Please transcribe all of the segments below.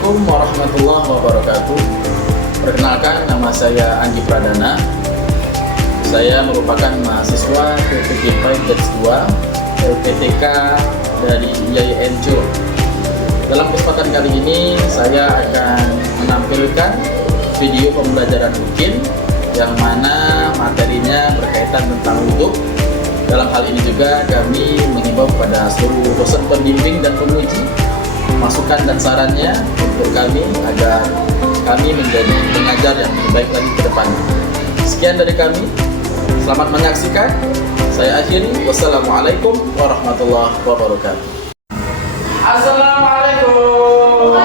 Assalamualaikum warahmatullahi wabarakatuh. Perkenalkan, nama saya Anggi Pradana. Saya merupakan mahasiswa PPG Batch 2 LPTK dari IAIN Jur. Dalam kesempatan kali ini saya akan menampilkan video pembelajaran rutin yang mana materinya berkaitan tentang wudhu. Dalam hal ini juga kami mengimbau kepada seluruh dosen pembimbing dan penguji masukan dan sarannya untuk kami agar kami menjadi pengajar yang lebih baik lagi ke depannya. Sekian dari kami. Selamat menyaksikan. Saya akhiri. Wassalamualaikum warahmatullahi wabarakatuh. Assalamualaikum.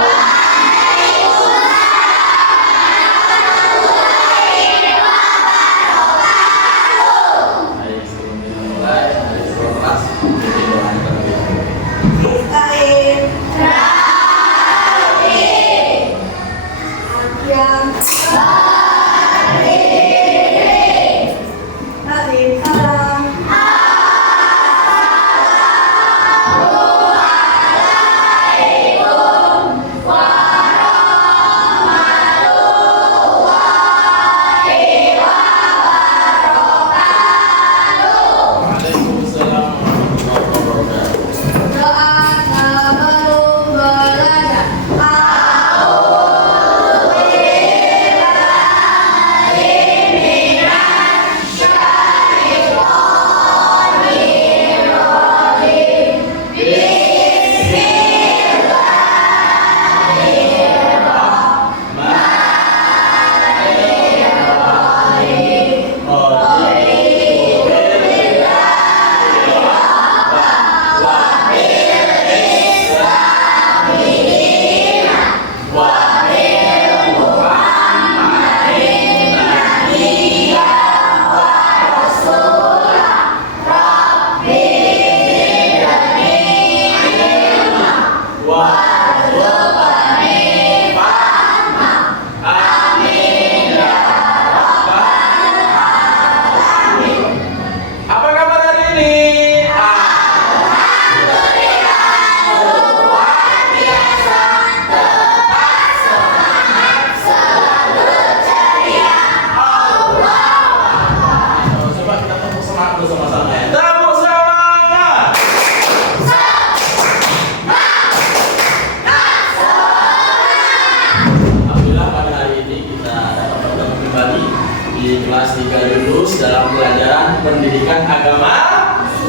Di kelas 3 lulus dalam pelajaran pendidikan agama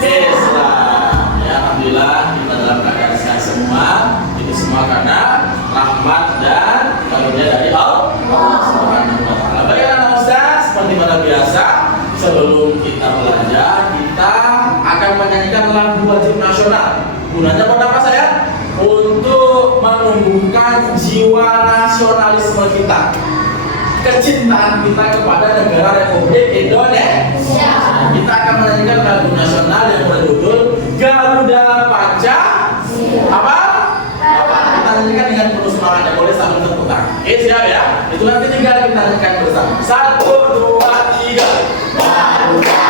Islam. Ya, alhamdulillah kita dalam keadaan sehat semua. Itu semua karena rahmat dan karunia dari Allah Subhanahu wa taala. Baik anak ustaz, seperti pada biasa sebelum kita belajar kita akan menyanyikan lagu wajib nasional. Gunanya buat apa saya? Untuk menumbuhkan jiwa nasionalisme kita, kecintaan kita kepada negara Republik Indonesia. Kita akan menyanyikan lagu nasional yang berjudul Garuda Pancasila. Apa? Kita nyanyikan dengan penuh semangat, ya boleh sambil tepuk tangan. Oke, siap ya? Itu nanti tinggal kita nyanyikan bersama. 1, 2, 3. Garuda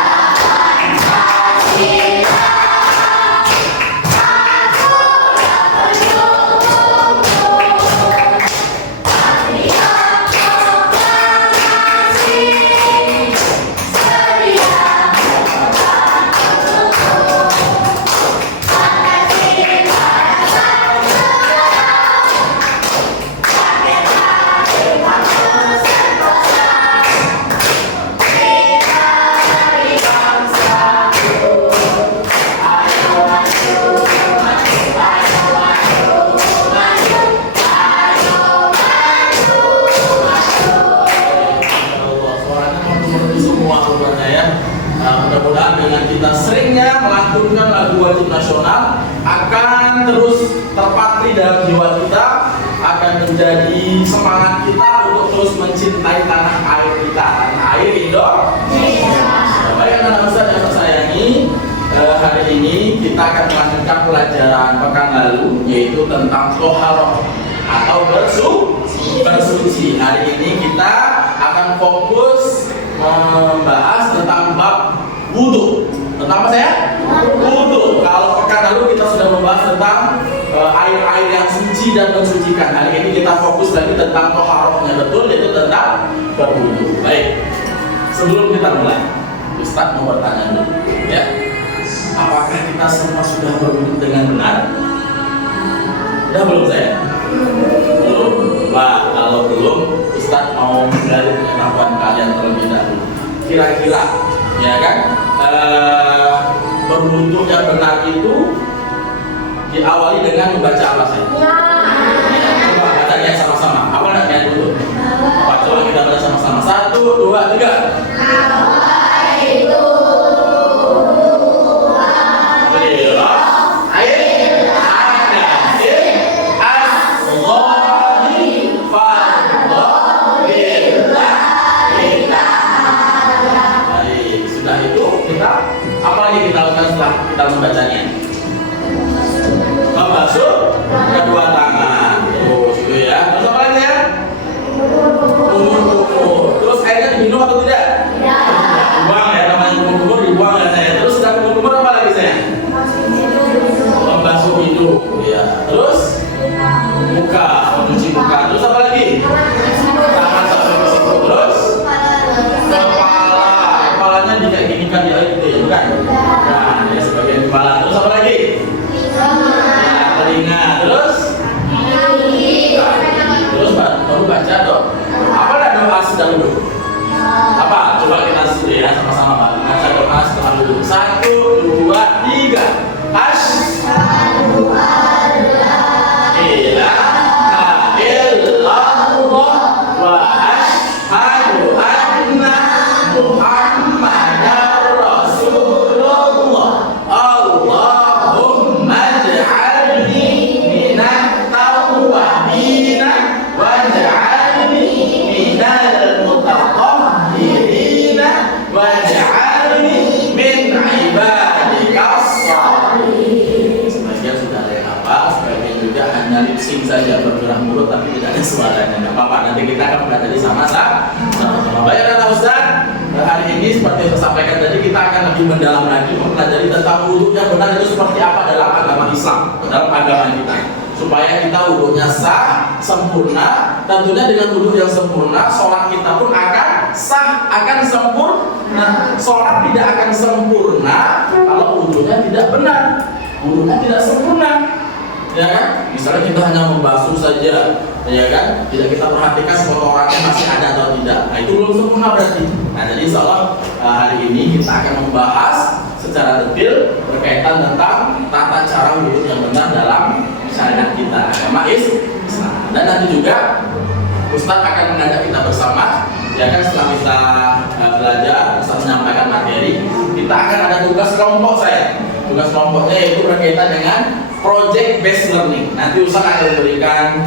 Pancasila. Mudah-mudahan dengan kita seringnya melantunkan lagu wajib nasional akan terus terpatri dalam jiwa kita, akan menjadi semangat kita untuk terus mencintai tanah air kita, tanah air Indonesia. Baik anak ustaz yang saya sayangi, hari ini kita akan melanjutkan pelajaran pekan lalu yaitu tentang toharoh atau bersuci. Hari ini kita akan fokus membahas tentang bab wudhu. Tentang apa saya? Wudhu. Kalau pekan lalu kita sudah membahas tentang air-air yang suci dan mensucikan. Hari ini kita fokus lagi tentang toharohnya betul, yaitu tentang berwudhu. Baik, sebelum kita mulai, Ustaz mau bertanya dulu, ya. Apakah kita semua sudah berwudhu dengan benar? Udah belum saya? Belum. Wah, kalau belum, Ustaz mau menggali pengetahuan kalian terlebih dahulu. Kira-kira, ya kan? Berwudhu yang benar itu diawali dengan membaca apa sih? Ya, coba bacanya sama-sama. Apa namanya dulu? Coba kita baca sama-sama. 1, 2, 3. Kita membacanya membasuh kedua tangan terus itu ya. Terus apa lagi ya? Kumur-kumur. Terus airnya diminum atau tidak? Tidak. Dibuang ya, namanya kumur-kumur dibuang ya saya. Terus sudah kumur-kumur apa lagi saya? Membasuh hidung ya. Terus muka, mencuci muka. Terus apa lagi? Tangan sampai ke situ. Terus kepalanya dikayak-ginikan ya itu ya, bukan? Kepala. Terus apa lagi? Telinga. Terus? Terus baru baca dong. Apa ada doa sedahulu? Apa? Coba kita sudah ya sama-sama Pak. Baca doa setelah dulu. 1, 2, 3. Asyhadu an la ilaha illallah wa asyhadu anna Muhammadar saja bergerak mulut tapi tidak ada suaranya. Nggak apa-apa, nanti kita akan belajar sama-sama. Baik kata Ustaz, hari ini seperti yang saya sampaikan tadi, kita akan lebih mendalam lagi mempelajari tentang wudhu yang benar itu seperti apa dalam agama Islam, dalam agama kita, supaya kita wudhunya sah, sempurna. Tentunya dengan wudhu yang sempurna, sholat kita pun akan sah, akan sempurna. Sholat tidak akan sempurna kalau wudhunya tidak benar, wudhunya tidak sempurna. Ya kan? Misalnya kita hanya membasuh saja, ya kan? Tidak kita perhatikan kotorannya masih ada atau tidak. Nah itu belum sempurna berarti. Nah jadi insyaallah hari ini kita akan membahas secara detail berkaitan tentang tata cara wudhu yang benar dalam syariat kita, agama Islam. Dan nanti juga Ustaz akan mengajak kita bersama, ya kan? Setelah kita belajar, Ustaz menyampaikan materi, kita akan ada tugas kelompok saya. Tugas kelompoknya yaitu berkaitan dengan project based learning. Nanti Ustaz akan memberikan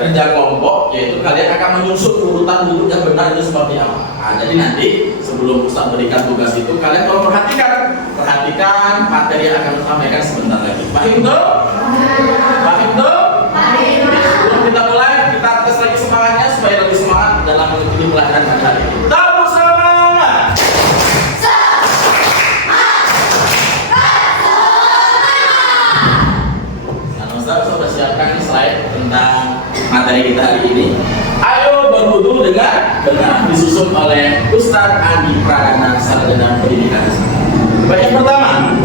kerja kelompok, yaitu kalian akan menyusun urutan wudhu yang benar itu seperti apa. Nah, jadi nanti sebelum Ustaz berikan tugas itu, kalian tolong perhatikan materi yang akan disampaikan sebentar lagi. Paham tuh? Paham tuh? Sebelum kita mulai, kita tes lagi semangatnya supaya lebih semangat dalam mengikuti pelajaran pada hari ini. Tepuk semangat! Ustaz sudah siapkan slide tentang materi kita hari ini. Ayo berwudhu dengan benar, disusun oleh Ustaz Andi Pradana, Sarjana Pendidikan. Baik, yang pertama,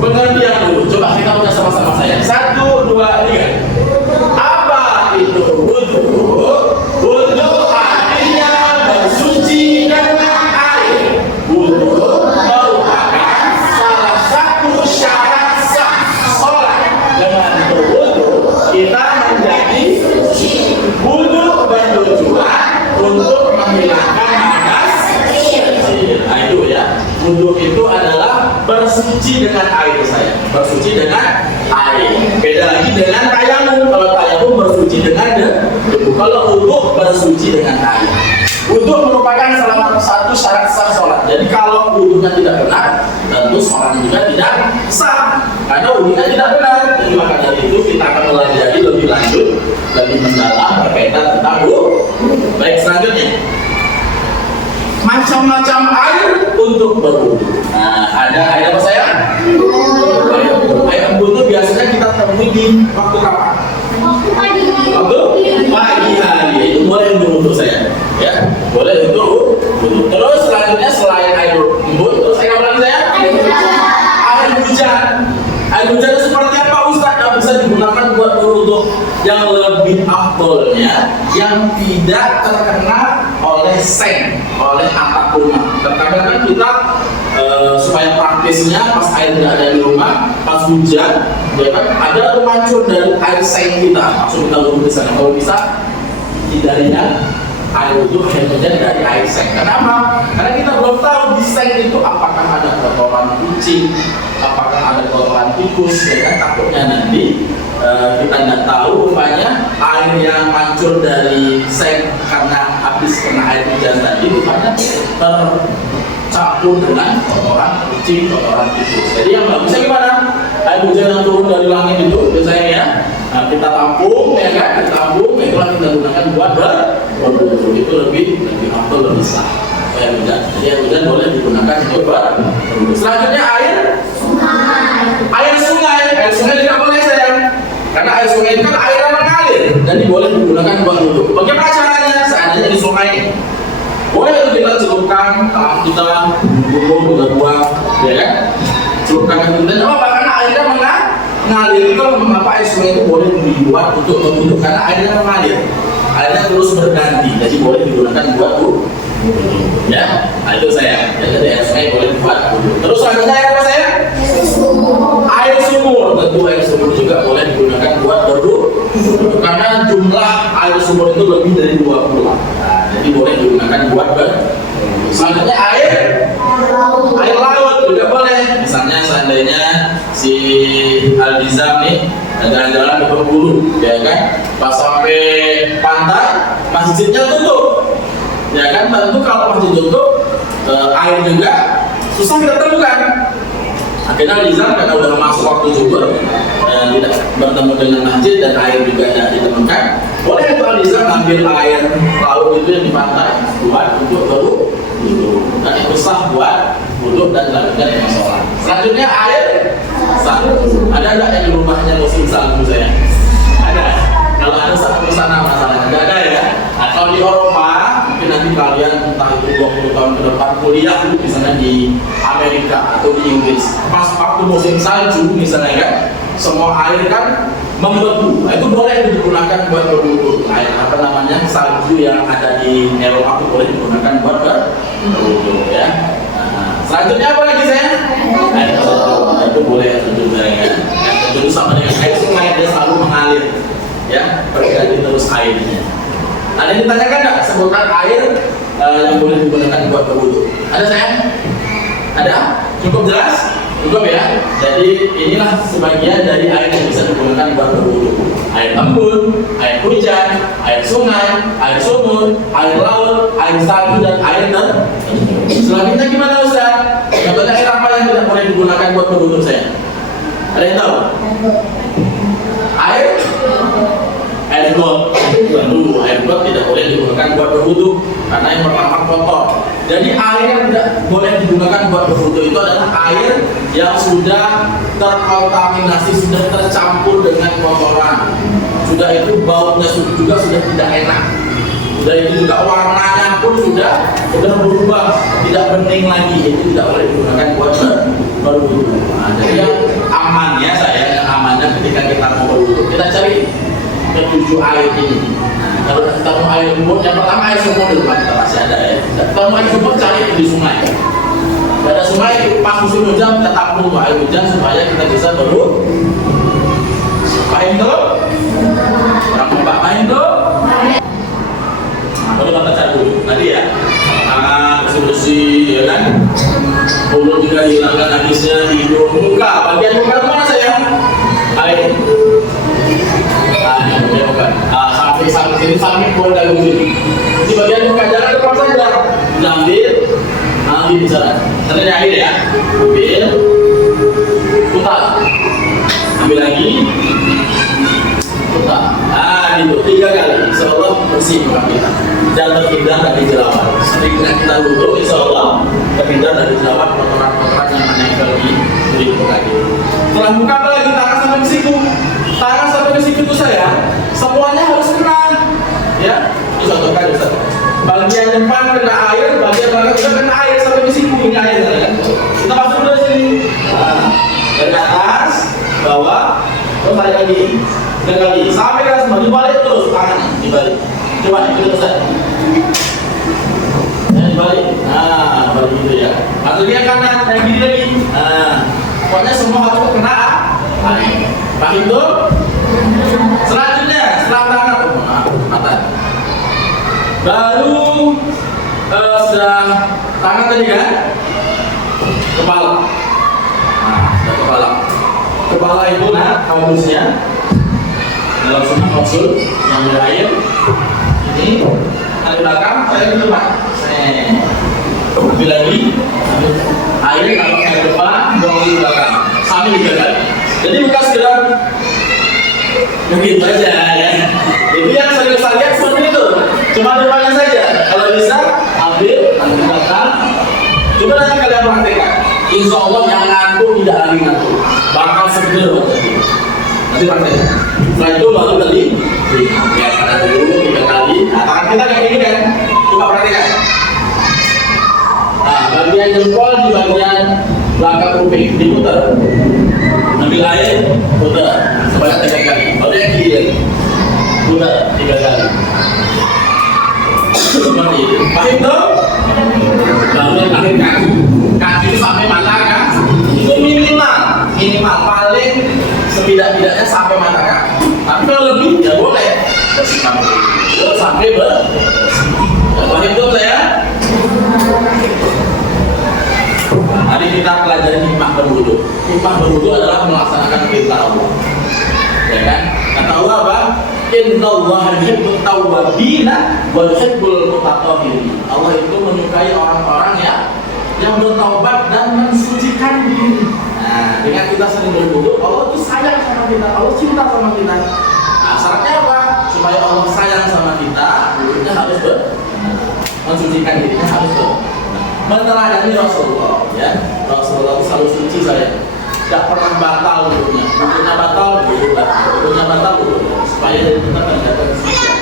pengertian dulu. Coba kita baca sama-sama saya. 1, 2, 3. Apa itu wudhu? Wudhu artinya bersuci dengan air. Wudhu merupakan salah satu syarat sah sholat. Dengan berwudhu kita menjadi suci. Wudhu bertujuan untuk menghilangkan hadas kecil. Nah itu ya. Wudhu itu adalah bersuci dengan air saya. Bersuci dengan air. Beda lagi dengan tayamum. Kalau tayamum bersuci dengan debu. Kalau wudhu bersuci dengan air. Wudhu merupakan salah satu syarat sah sholat. Jadi kalau wudhunya tidak benar, tentu sholatnya juga tidak sah. Karena wudhunya tidak benar. Jadi maka dari itu kita akan mempelajari lebih lanjut, lebih mendalam berkaitan tentang wudhu. Baik, selanjutnya, macam-macam air untuk berwudu. Nah, ada air apa saya? Air embun itu biasanya kita temui di waktu kapan? Waktu pagi hari. Itu boleh untuk saya, ya, boleh untuk wudu. Terus selanjutnya selain air embun, terus air apa lagi saya? Air hujan. Air hujan itu seperti apa Ustaz? Yang bisa digunakan buat berwudu yang lebih afdolnya, yang tidak terkena oleh seng, oleh atap rumah. Terkadang kan kita supaya praktisnya pas air tidak ada di rumah, pas hujan, ya kan ada pemancur dari air seng kita, maksud kita wudu di sana. Kalau bisa hindarinya air wudu hanya dari air seng. Kenapa? Karena kita belum tahu di seng itu apakah ada kotoran kucing, apakah ada kotoran tikus, ya kan, takutnya nanti kita tidak tahu rupanya air yang mancur dari seng karena habis kena air hujan tadi rupanya tercampur dengan kotoran kucing, kotoran tikus. Jadi yang bagusnya gimana? Air hujan yang turun dari langit itu biasanya ya, nah, kita tampung, ya kan, kita tampung, itulah kita gunakan buat berwudu. Itu lebih afdal, lebih sah. Air hujan, jadi air hujan boleh digunakan untuk berwudu. Selanjutnya air sungai. Air sungai tidak boleh sayang, karena air sungai itu kan air yang mengalir, jadi boleh digunakan buat wudu. Bagaimana caranya? Seandainya di sungai boleh kita celupkan tangan kita, buang, ya kan? Celupkan ke kita, apa? Karena airnya mengalir. Itu mengapa air sungai itu boleh dibuat untuk berwudu, karena airnya mengalir, airnya terus berganti, jadi boleh digunakan buat wudu. Ya, nah itu saya. Jadi air sungai boleh dibuat wudu. Terus selanjutnya air apa saya? Air sumur. Tentu air sumur juga boleh digunakan buat berwudu, karena jumlah air sumur itu lebih dari 20. Nah, jadi boleh digunakan buat berwudu. Selanjutnya air laut juga boleh. Misalnya seandainya si Aldizam nih jalan-jalan ke Bengkulu, ya kan, pas sampai pantai masjidnya tutup, ya kan. Tentu kalau masjid tutup, air juga susah kita temukan. Akhirnya Aldizam karena udah masuk waktu zuhur, tidak bertemu dengan masjid dan air juga tidak ditemukan, boleh itu Aldizam ambil air laut itu yang di pantai buat untuk berwudu, dan itu sah buat wudu dan dilakukan dengan sholat. Selanjutnya air salju. Ada nggak yang di rumahnya musim salju saya? Ada. Kalau ada satu sana masalahnya nggak ada ya. Nah, kalau di Eropa mungkin nanti kalian entah itu 20 tahun ke depan kuliah misalnya di Amerika atau di Inggris, pas waktu musim salju misalnya kan, semua air kan membeku. Itu boleh digunakan buat berwudu. Air apa namanya, salju yang ada di Eropa itu boleh digunakan buat berwudu ya. Selanjutnya apa lagi saya? Air salju. Itu boleh tentu ya. Tentu sama dengan air sungai, dia selalu mengalir, ya, berganti terus airnya. Ada yang ditanyakan nggak? Sebutkan air yang boleh digunakan buat berwudu. Ada saya? Ada? Cukup jelas? Cukup ya. Jadi inilah sebagian dari air yang bisa digunakan buat berwudu. Air embun, air hujan, air sungai, air sumur, air laut, air salju dan air selanjutnya gimana Ustaz? Contohnya air apa yang tidak boleh digunakan buat berwudu saya? Ada yang tahu? Air got. Tentu air got tidak boleh digunakan buat berwudu karena yang pertama kotor. Jadi air yang tidak boleh digunakan buat berwudu itu adalah air yang sudah terkontaminasi, sudah tercampur dengan kotoran. Sudah itu baunya juga sudah tidak enak. Sudah itu juga warnanya pun sudah berubah, tidak bening lagi. Itu tidak boleh digunakan buat berwudu. Nah, jadi yang amannya yang amannya ketika kita mau berwudu, kita cari ketujuh air ini. Nah, kalau kita mau air sumur, yang pertama air sumur di rumah kita masih ada ya. Kalau mau air sumur cari di sungai. Pada sungai pas musim hujan kita tampung air hujan supaya kita bisa berwudu. Main tuh? Orang mbak main tuh? Baru kita cari dulu tadi ya, bersih-bersih ya kan, mulut juga hilangkan habisnya, hidung, muka, bagian muka mana sayang? Air, bagian muka, samping sini, samping boleh dagu sini. Di bagian muka jangan depan saja, ambil, nanti bicara. Tadi air ya, ambil, putar, ambil lagi, putar. Nah itu 3 kali, insya Allah bersih muka kita dan terhindar dari jerawat. Setelah kita wudhu, insya Allah terhindar dari jerawat, kotoran-kotoran yang menempel di kulit muka kita. Setelah muka lagi tangan sampai ke siku, tangan sampai ke siku itu saya semuanya harus kena, ya. Itu satu kali Ustaz. Bagian depan kena air, bagian belakang juga kena air sampai ke siku, ini air kan. Kita masuk dari sini, dari atas, bawah, terus tarik lagi. 3 kali sampai ke atas, dibalik terus tangannya, dibalik. Coba itu Ustaz. Dibalik. Nah, balik gitu ya. Atau dia kanan, yang gini lagi. Nah, pokoknya semua harus kena air. Pak itu selanjutnya setelah tangan mata. Baru sudah tangan tadi kan? Kepala. Nah, sudah kepala. Kepala itu kamusnya dalam sunnah Rasul yang berair ini dari belakang saya di depan. Ambil lagi air kalau ke depan, buang di belakang sambil dijaga. Jadi bukan sekedar begitu aja ya. Itu yang sering saya lihat seperti itu. Cuma depannya saja. Kalau bisa ambil di belakang. Coba nanti kalian praktekkan. Insya Allah yang ngantuk tidak lagi ngantuk. Bakal seger wajahnya. Nanti praktekkan. Setelah itu baru tadi ya pada dulu 3 kali. Nah, tangan kita kayak gini kan. Coba praktekkan. Nah, bagian jempol di bagian belakang kuping diputar. Ambil air, putar sebanyak 3 kali. Baru yang kiri lagi, putar 3 kali. Seperti itu. Paham dong? Baru yang akhir kaki. Kaki itu sampai mata kan? Itu minimal paling setidak-tidaknya sampai mata kaki. Tapi kalau lebih ya boleh. Sampai paham dong saya? Hari kita pelajari hikmah berwudu. Hikmah berwudu adalah melaksanakan perintah Allah. Ya kan? Kata Allah apa? Innallaha yuhibbut tawwabina wa yuhibbul mutatahhirin. Allah itu menyukai orang-orang yang bertaubat dan mensucikan diri. Nah, dengan kita sering berwudu, Allah itu sayang sama kita, Allah cinta sama kita. Nah, syaratnya apa? Supaya Allah sayang sama kita, wudunya harus mensucikan dirinya harus meneladani Rasulullah, ya. Rasulullah itu selalu suci saya. Tidak pernah batal wudunya. Wudunya batal, wudunya batal, supaya kita terjaga kesucian.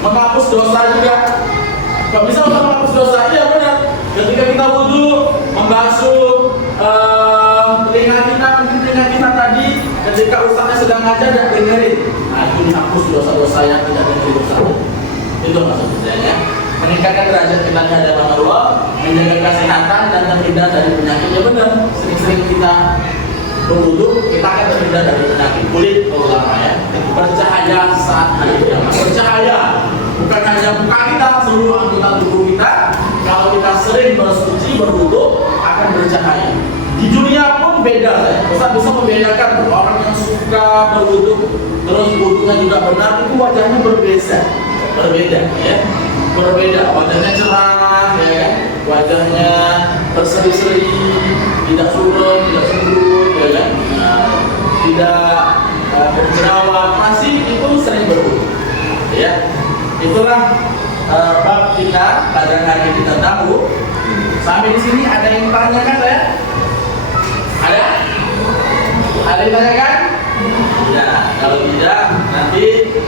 Menghapus dosa juga. Kalau bisa untuk menghapus dosa, iya benar. Ketika kita wudu, membasuh telinga kita, mungkin telinga kita tadi, ketika ustaznya sedang ngajar dan dengerin, nah itu dihapus dosa-dosa yang tidak dengerin ustaznya. Itu maksudnya ya. Meningkatkan derajat kita di hadapan Allah, menjaga kesehatan dan terhindar dari penyakit. Ya benar, sering-sering kita berwudu, kita akan terhindar dari penyakit kulit, terutama ya. Bercahaya saat hari kiamat. Bercahaya, bukan hanya muka kita, seluruh anggota tubuh kita. Kalau kita sering bersuci, berwudu, akan bercahaya. Di dunia pun beda ya. Ustaz bisa membedakan orang yang suka berwudu, terus wudunya juga benar, itu wajahnya berbeda ya. Berbeda, wajahnya cerah, ya, wajahnya berseri-seri, tidak suram, tidak cemberut, ya kan? Nah, tidak berjerawat, masih itu sering berwudu, ya. Itulah bab kita pada hari kita tahu. Sampai di sini ada yang tanyakan saya? Ada? Ada yang tanyakan? Ya, kalau tidak nanti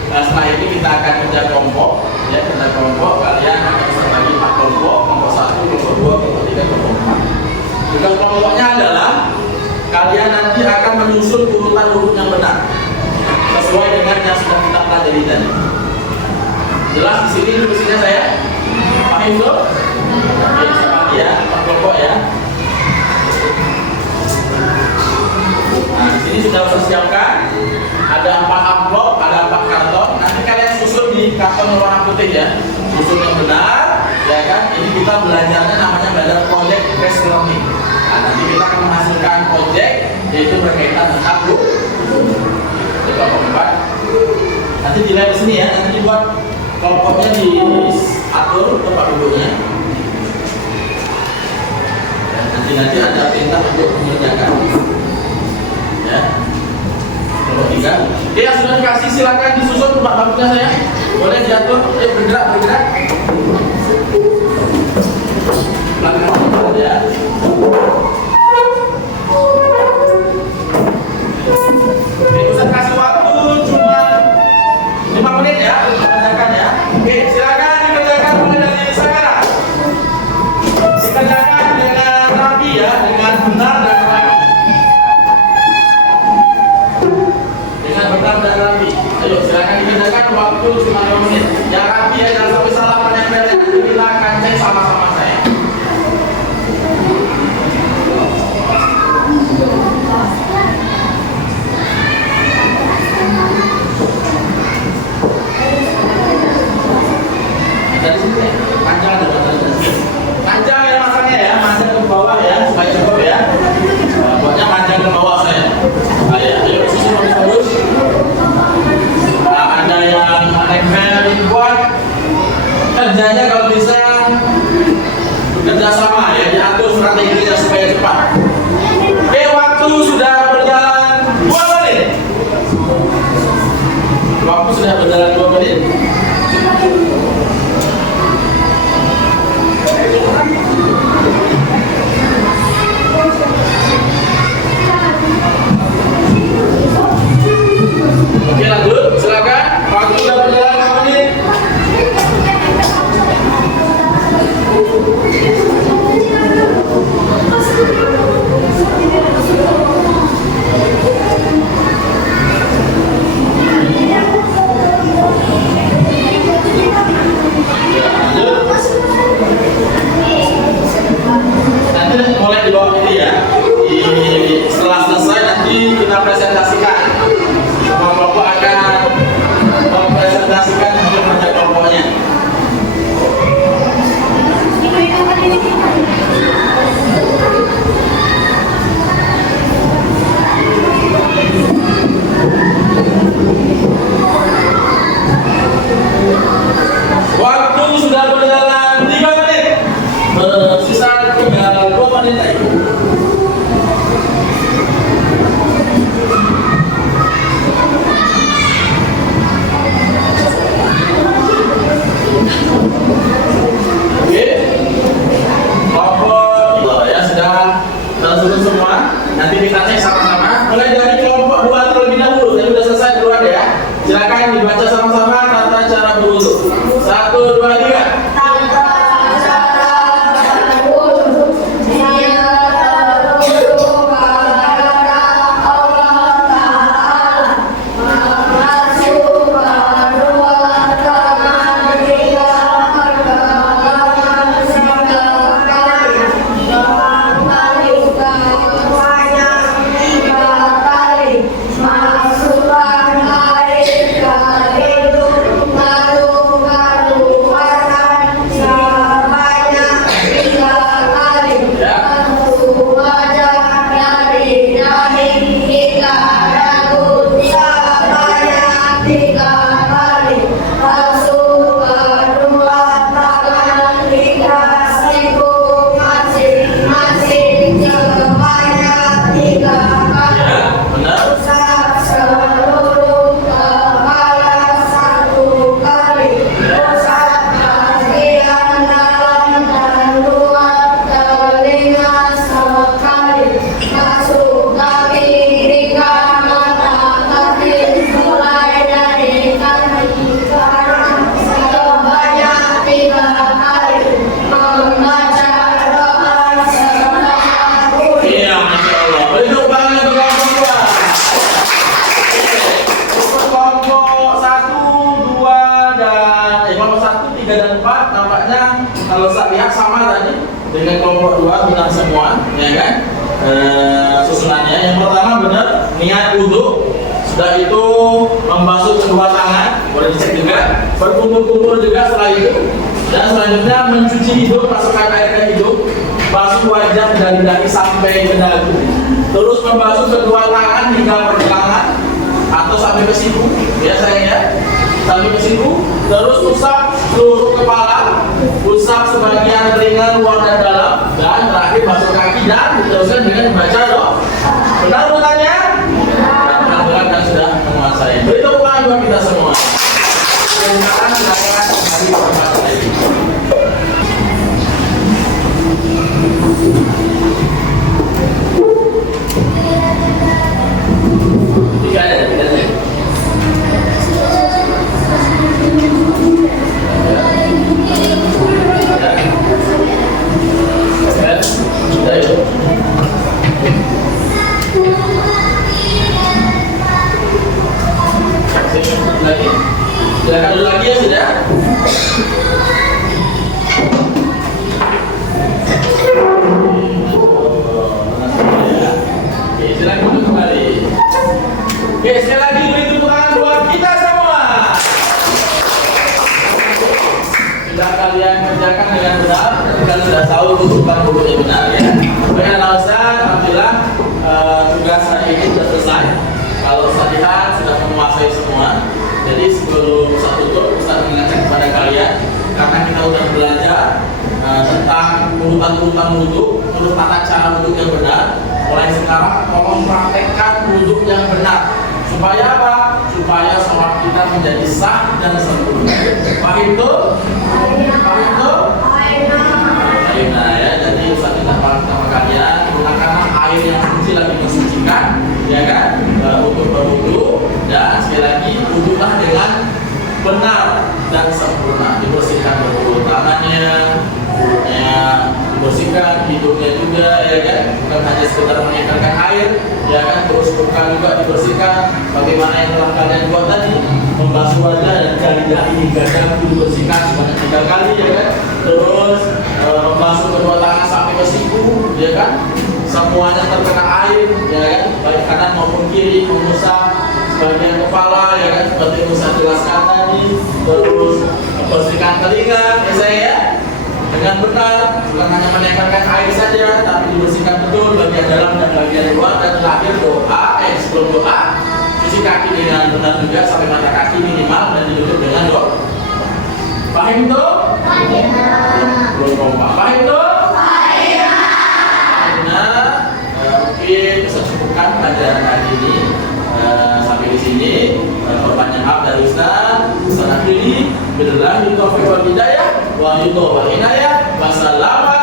setelah ini kita akan kerja kelompok. Ya, kerja kelompok kalian akan terbagi 4 kelompok, kelompok 1, kelompok 2, kelompok 3, kelompok 4. Tugas kelompoknya adalah kalian nanti akan menyusun urutan urut yang benar sesuai dengan yang sudah kita pelajari tadi. Jelas di sini tulisnya saya? Paham itu? Oke, sama ya, 4 kelompok ya. Nah, di sini sudah saya siapkan. Ada 4 amplop, ada 4 karton. Nanti kalian susun di karton yang warna putih ya. Susun yang benar, ya kan? Ini kita belajarnya namanya belajar project based learning. Nah, nanti kita akan menghasilkan project yaitu berkaitan tentang coba keempat. Nanti dilihat di sini ya. Nanti dibuat kelompoknya diatur tempat duduknya. Dan nanti ada perintah untuk mengerjakan. Ya. kelompok 3. Oke, yang sudah dikasih silakan disusun bab-babnya saya. Boleh diatur, bergerak. Belakang ya. Oke, Ustaz kasih waktu cuma 5 menit ya, kerjakan ya. Oke, silakan dikerjakan mulai dari sekarang. Dikerjakan dengan rapi ya, dengan benar dan rapi. Dengan benar dan rapi. Ayo, silakan dikerjakan waktu cuma 5 menit. Yang rapi ya, jangan sampai salah penempel. Kita akan cek sama-sama saya. Dari sini ya, panjang ada panjang ya masanya ya, panjang ke bawah ya, supaya cukup ya. Buatnya panjang ke bawah saya. Ayo susun bagus. Ada yang nempel kuat. Kerjanya kalau bisa kerjasama ya, diatur strateginya supaya cepat. Oke, waktu sudah berjalan 2 menit. Waktu sudah berjalan 2 menit. Oke, lanjut, silakan. Waktu sudah berjalan 5 menit. Nanti mulai di bawah ini ya. Setelah selesai nanti kita presentasikan. Kelompok akan mempresentasikan hasil kelompoknya. Waktu sudah berjalan 3 menit. Sisa tinggal 2 menit lagi. Oke, kelompok ya sudah tersusun semua. Nanti kita cek sama-sama. Mulai dari kelompok 2 terlebih dahulu. Tadi sudah selesai duluan ya. Silakan dibaca sama-sama tata cara berwudu. 1, 2, 3. Kalau saya lihat sama tadi dengan kelompok 2 bintang semua, ya kan? Susunannya yang pertama benar niat wudhu, sudah itu membasuh kedua tangan, boleh dicek juga, berkumpul-kumpul juga setelah itu, dan selanjutnya mencuci hidung, masukkan air ke hidung, basuh wajah dari dahi sampai ke dagu, terus membasuh kedua tangan hingga pergelangan atau sampai ke siku, biasanya sampai ke siku, terus usap seluruh kepala, usap sebagian telinga luar dan dalam, dan terakhir basuh kaki dan diteruskan dengan membaca doa. Benar bertanya? Benar dan sudah sudah kalian kerjakan dengan benar, dan sudah tahu wudhu yang benar ya. Baiklah Ustaz, alhamdulillah tugas hari ini sudah selesai. Kalau Ustaz lihat sudah menguasai semua. Jadi sebelum Ustaz tutup, Ustaz mengajak kepada kalian, karena kita sudah belajar tentang urutan wudhu, terus tata cara wudhu yang benar. Mulai sekarang tolong praktekkan wudhu yang benar. Supaya apa? Supaya sholat kita menjadi sah dan sempurna. Paham itu? Paham itu? Nah ya, jadi Ustaz minta sama kalian gunakanlah air yang suci lagi mensucikan, ya kan? Untuk berwudu, dan sekali lagi wudulah dengan benar dan sempurna. Dibersihkan dulu tangannya, mulutnya dibersihkan, hidungnya juga, ya kan? Bukan hanya sekedar menyegarkan air, ya kan? Terus muka juga dibersihkan. Bagaimana yang telah kalian buat tadi, membasuh wajah dan jari-jari hingga dagu dibersihkan sebanyak 3 kali, ya kan? Terus membasuh kedua tangan sampai ke siku, ya kan? Semuanya terkena air, ya kan? Baik kanan maupun kiri, mengusap sebagian kepala, ya kan? Seperti yang saya jelaskan tadi. Terus membersihkan telinga, ya saya ya, dengan benar, bukan hanya menempelkan air saja, tapi dibersihkan betul bagian dalam dan bagian luar. Dan terakhir doa, sebelum doa, cuci kaki dengan benar juga sampai mata kaki minimal, dan ditutup dengan doa. Paham itu? Belum kompak. Paham itu? Mungkin bisa cukupkan pelajaran hari ini sampai di sini. Pertanyaan maaf dari Ustaz. Ustaz akhiri. Billahi taufiq wal hidayah wa ridho wal inayah. Wassalamu